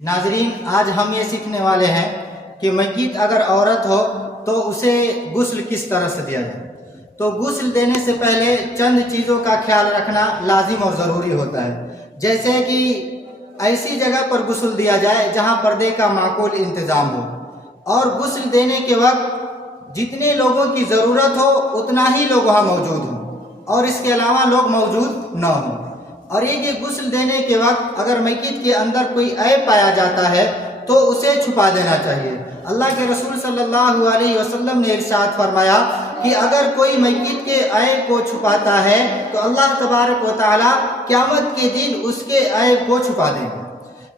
नाजरीन, आज हम ये सीखने वाले हैं कि मय्यत अगर औरत हो तो उसे गुस्ल किस तरह से दिया जाए। तो गुस्ल देने से पहले चंद चीज़ों का ख्याल रखना लाजिम और ज़रूरी होता है। जैसे कि ऐसी जगह पर गुस्ल दिया जाए जहां पर्दे का माकूल इंतज़ाम हो, और गुस्ल देने के वक्त जितने लोगों की ज़रूरत हो उतना ही लोग वहाँ मौजूद हों और इसके अलावा लोग मौजूद न हों। और ये कि गुस्ल देने के वक्त अगर मय्यत के अंदर कोई ऐब पाया जाता है तो उसे छुपा देना चाहिए। अल्लाह के रसूल सल्लल्लाहु अलैहि वसल्लम ने इरशाद फरमाया कि अगर कोई मय्यत के ऐब को छुपाता है तो अल्लाह तबारक व तआला क़यामत के दिन उसके ऐब को छुपा देंगे।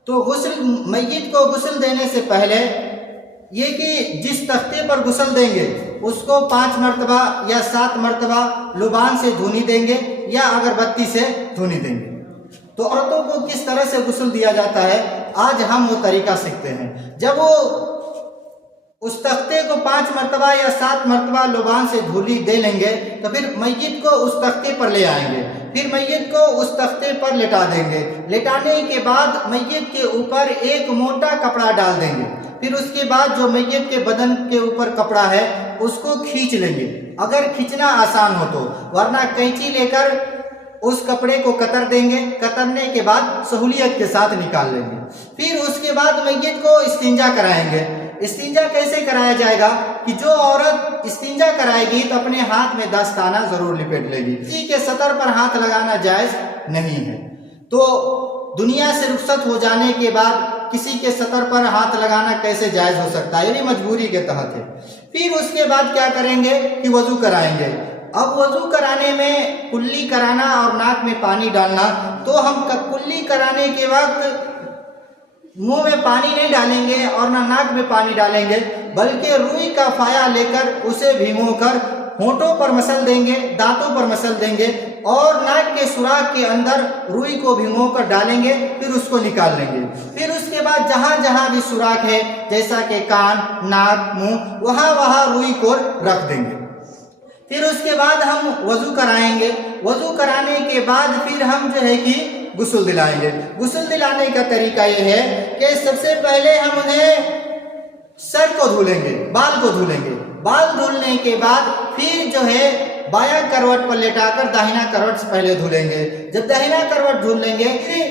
तो गुस्ल, मय्यत को गुस्ल देने से पहले ये कि जिस तख्ते पर गुस्ल देंगे उसको 5 मरतबा या 7 मरतबा लुबान से धुनी देंगे या अगरबत्ती से धुनी देंगे। तो औरतों को किस तरह से गुस्ल दिया जाता है, आज हम वो तरीका सीखते हैं। जब वो उस तख्ते को 5 मरतबा या 7 मरतबा लुबान से धूली दे लेंगे तो फिर मय्यत को उस तख्ते पर ले आएंगे, फिर मय्यत को उस तख्ते पर लेटा देंगे। लेटाने के बाद मय्यत के ऊपर एक मोटा कपड़ा डाल देंगे, फिर उसके बाद जो मय्यत के बदन के ऊपर कपड़ा है उसको खींच लेंगे, अगर खींचना आसान हो तो, वरना कैंची लेकर उस कपड़े को कतर देंगे। कतरने के बाद सहूलियत के साथ निकाल लेंगे। फिर उसके बाद मय्यत को इस्तिंजा कराएंगे। इस्तिंजा कैसे कराया जाएगा कि जो औरत इस्तिंजा कराएगी तो अपने हाथ में दस्ताना जरूर लिपेट लेगी, किसी के सतर पर हाथ लगाना जायज नहीं है। तो दुनिया से रुखसत हो जाने के बाद किसी के सतर पर हाथ लगाना कैसे जायज हो सकता है, ये भी मजबूरी के तहत है। फिर उसके बाद क्या करेंगे कि वजू कराएंगे। अब वजू कराने में कुल्ली कराना और नाक में पानी डालना, तो हम कुल्ली कराने के वक्त मुंह में पानी नहीं डालेंगे और ना नाक में पानी डालेंगे, बल्कि रुई का फाया लेकर उसे भिगोकर होंठों पर मसल देंगे, दांतों पर मसल देंगे और नाक के सुराख के अंदर रुई को भिगोकर डालेंगे, फिर उसको निकाल लेंगे। फिर उसके बाद जहां जहां भी सुराख है, जैसा कि कान, नाक, मुंह, वहां वहां रुई को रख देंगे। फिर उसके बाद हम वजू कराएंगे। वजू कराने के बाद फिर हम जो है कि गुस्ल दिलाएंगे। गुस्ल दिलाने का तरीका यह है कि सबसे पहले हम उन्हें सर को धुलेंगे, बाल को धुलेंगे। बाल धुलने के बाद फिर जो है बायां करवट पर लेटाकर दाहिना करवट से पहले धुलेंगे। जब दाहिना करवट धुल लेंगे फिर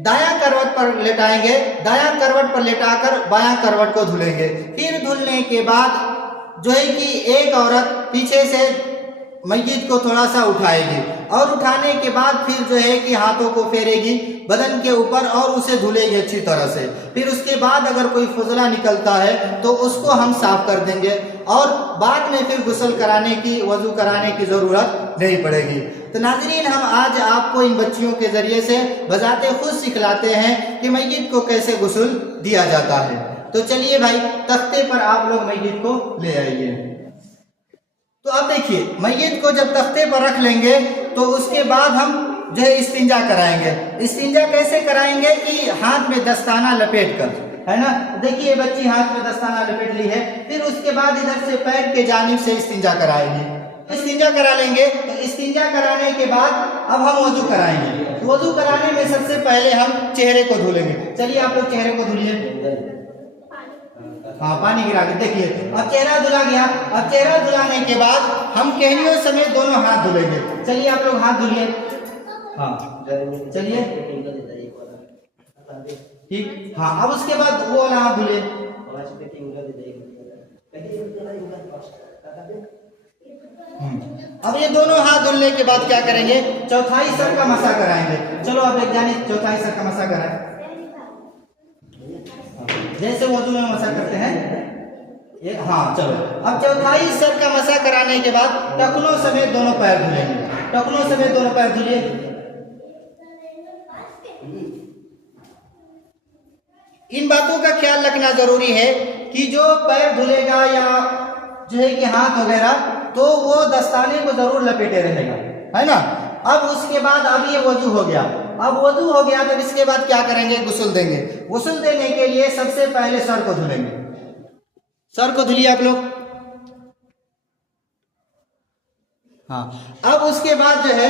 दायां करवट पर लेटाएंगे, दायां करवट पर लेटाकर बायां करवट को धुलेंगे। फिर धुलने के बाद जो है कि एक औरत पीछे से मय्यत को थोड़ा सा उठाएगी और उठाने के बाद फिर जो है कि हाथों को फेरेगी बदन के ऊपर और उसे धुलेगी अच्छी तरह से। फिर उसके बाद अगर कोई फजला निकलता है तो उसको हम साफ कर देंगे और बाद में फिर गुस्ल कराने की, वजू कराने की ज़रूरत नहीं पड़ेगी। तो नाज़रीन, हम आज आपको इन बच्चियों के ज़रिए से बजाते खुद सिखलाते हैं कि मय्यत को कैसे गुस्ल दिया जाता है। तो चलिए भाई, तख्ते पर आप लोग मय्यत को ले आइए। तो अब देखिए, मय्यत को जब तख्ते पर रख लेंगे तो उसके बाद हम जो है इस्तिंजा कराएंगे। इस्तिंजा कैसे कराएंगे कि हाथ में दस्ताना लपेट कर, है ना। देखिए बच्ची हाथ में दस्ताना लपेट ली है, फिर उसके बाद इधर से पैर के जानिब से इस्तिंजा कराएंगे। इस्तिंजा करा लेंगे। तो इस्तिंजा कराने के बाद अब हम वजू कराएंगे। वजू कराने में सबसे पहले हम चेहरे को धुलेंगे। चलिए आप लोग चेहरे को धुलिए। हाँ, पानी गिरा के देखिए, अब चेहरा धुला गया। अब चेहरा धुलाने के बाद हम केहनियों समेत दोनों हाथ धुलेंगे। चलिए आप लोग हाथ धुलिए। हाँ चलिए, ठीक। हाँ, अब उसके बाद वो वाला हाथ धुले। अब ये दोनों हाथ धुलने के बाद क्या करेंगे, चौथाई सर का मसा कराएंगे। चलो आप एक जाने चौथाई सर का मसा कराएं, जैसे वजू में मसा करते हैं ये। हाँ चलो, अब चौथाई सर का मसा कराने के बाद टखनों समेत दोनों पैर धुलेंगे। टखनों समेत दोनों पैर धुलिए। इन बातों का ख्याल रखना जरूरी है कि जो पैर धुलेगा या जो है कि हाथ वगैरह, तो वो दस्ताने को जरूर लपेटे रहेगा, है ना। अब उसके बाद अब ये वजू हो गया। अब वजू हो गया तो इसके बाद क्या करेंगे, गुस्ल देंगे। गुस्ल देने के लिए सबसे पहले सर को धुलेंगे। सर को धुलिए आप लोग। हाँ, अब उसके बाद जो है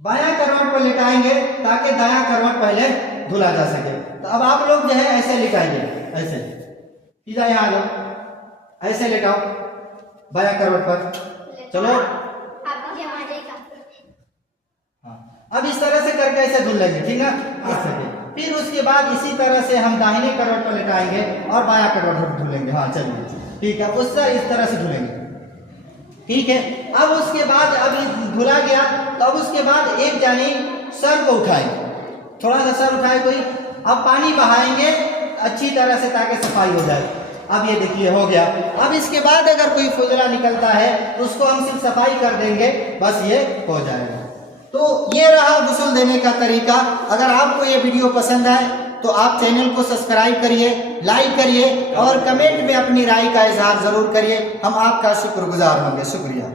बायां करवट पर लेटाएंगे ताकि दायां करवट पहले धुला जा सके। तो अब आप लोग जो है ऐसे लिटाइए, ऐसे सीधा यहाँ आ जाओ, ऐसे लेटाओ बायां करवट पर। चलो हाँ, अब इस तरह से करके ऐसे धुल लेंगे, ठीक है। इस तरह फिर उसके बाद इसी तरह से हम दाहिने करवट पर लेटाएंगे और बायां करवट पर धुलेंगे। हाँ चलिए ठीक है, उससे इस तरह से धुलेंगे, ठीक है। अब उसके बाद अब धुला गया तो अब उसके बाद एक जानी सर को उठाए, थोड़ा सा सर उठाए कोई, अब पानी बहाएंगे अच्छी तरह से ताकि सफाई हो जाए। अब ये देखिए हो गया। अब इसके बाद अगर कोई खुजला निकलता है तो उसको हम सिर्फ सफाई कर देंगे, बस ये हो जाएगा। तो ये रहा गुस्ल देने का तरीका। अगर आपको ये वीडियो पसंद आए तो आप चैनल को सब्सक्राइब करिए, लाइक करिए और कमेंट में अपनी राय का इजहार जरूर करिए। हम आपका शुक्रगुजार होंगे। शुक्रिया।